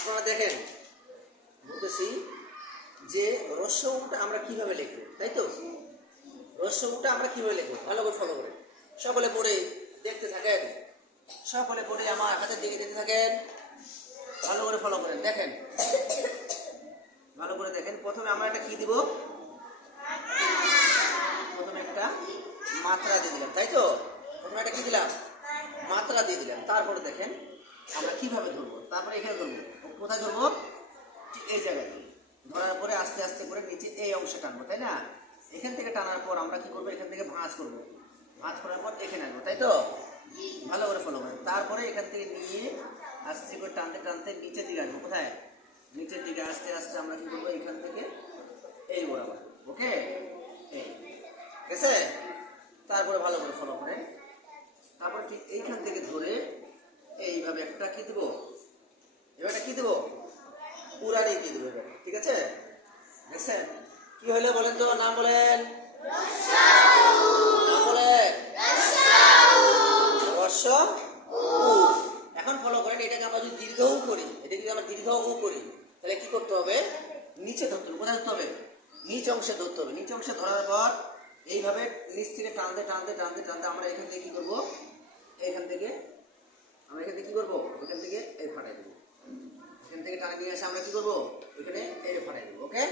আপনারা দেখেন বলতেছি যে রস্যউটা আমরা কিভাবে লিখবো, তাই তো? রস্যউটা আমরা কিভাবে লিখবো ভালো করে ফলো করে সকলে পড়ে দেখতে থাকেন, সকলে পড়ে আমার হাতের দিকে দেখতে থাকেন, ভালো করে ফলো করেন। দেখেন ভালো করে দেখেন, প্রথমে আমরা একটা কি দিব, প্রথমে একটা মাত্রা দিয়ে দিলাম, তাই তো? প্রথমে একটা কি দিলাম, মাত্রা দিয়ে দিলাম। তারপরে দেখেন আমরা কিভাবে ধরবো, তারপরে এখানে ধরবো, কোথায় ধরবো, ঠিক এই জায়গায় ধরার পরে আস্তে আস্তে করে নিচে এই অংশে টানবো, তাই না? এখান থেকে টানার পর আমরা কি করবো, এখান থেকে ভাঁজ করবো, ভাঁজ করার পর এখানে আসবো, তাই তো? ভালো করে ফলো করেন। তারপরে এখান থেকে নিয়ে আস্তে করে টানতে টানতে নিচের দিকে আসবো, কোথায়, নিচের দিকে আস্তে আস্তে আমরা কি করবো, এখান থেকে এই বরাবর, ওকে, এই ঠিক আছে। তারপরে ভালো করে ফলো করে তারপরে ঠিক এইখান থেকে ধরে এইভাবে একটা কি দেবো, এবার একটা কি দেবো, পুরানি দিয়ে দেবো এবার, ঠিক আছে? দেখছেন কি হইলে বলেন তো, নাম বলেন, নাম বলেন, রস্য উ। এখন ফলো করেন, এটাকে আমরা যদি দীর্ঘ উ করি, এটা যদি আমরা দীর্ঘ উ করি তাহলে কি করতে হবে, নিচে ধরতে হবে। কোথায় ধরতে হবে, নিচ অংশে ধরতে হবে। নিচ অংশে ধরার পর এইভাবে নিচ থেকে টানতে টানতে টানতে টানতে আমরা এখান থেকে কি করবো, এখান থেকে আমরা এখান থেকে কি করবো, এখান থেকে এই ফাটাই দেবো, এখান থেকে টানে নিয়ে এসে আমরা কি করবো, এখানে এই ফাটাই দেবো, ওকে।